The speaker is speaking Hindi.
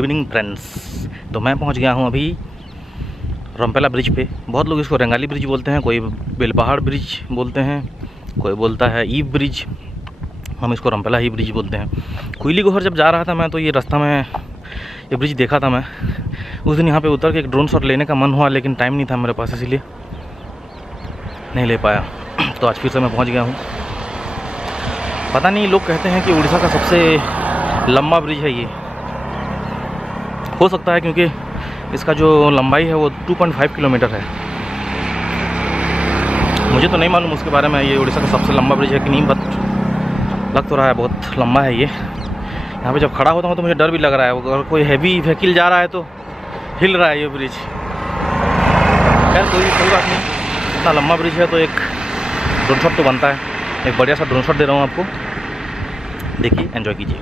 Evening friends. तो मैं पहुंच गया हूं अभी रंपेला ब्रिज पे। बहुत लोग इसको रंगाली ब्रिज बोलते हैं, कोई बेलपहाड़ ब्रिज बोलते हैं, कोई बोलता है ईव ब्रिज। हम इसको रंपेला ही ब्रिज बोलते हैं। कोयली गोहर जब जा रहा था मैं तो ये रास्ता में ये ब्रिज देखा था मैं। उस दिन यहाँ पे उतर के एक ड्रोन शॉट लेने का मन हुआ, लेकिन टाइम नहीं था मेरे पास, इसीलिए नहीं ले पाया। तो आज फिर से मैं पहुँच गया हूँ। पता नहीं, लोग कहते हैं कि उड़ीसा का सबसे लंबा ब्रिज है ये। हो सकता है, क्योंकि इसका जो लंबाई है वो 2.5 किलोमीटर है। मुझे तो नहीं मालूम उसके बारे में, ये उड़ीसा का सबसे लंबा ब्रिज है कि नहीं, बट लग तो रहा है बहुत लंबा है ये। यहाँ पे जब खड़ा होता हूँ तो मुझे डर भी लग रहा है, अगर कोई हैवी व्हीकल जा रहा है तो हिल रहा है ये ब्रिज। खैर कोई बात नहीं, इतना लंबा ब्रिज है तो एक ड्रोन शॉट तो बनता है। एक बढ़िया सा ड्रोन शॉट दे रहा हूँ आपको, देखिए, एंजॉय कीजिए।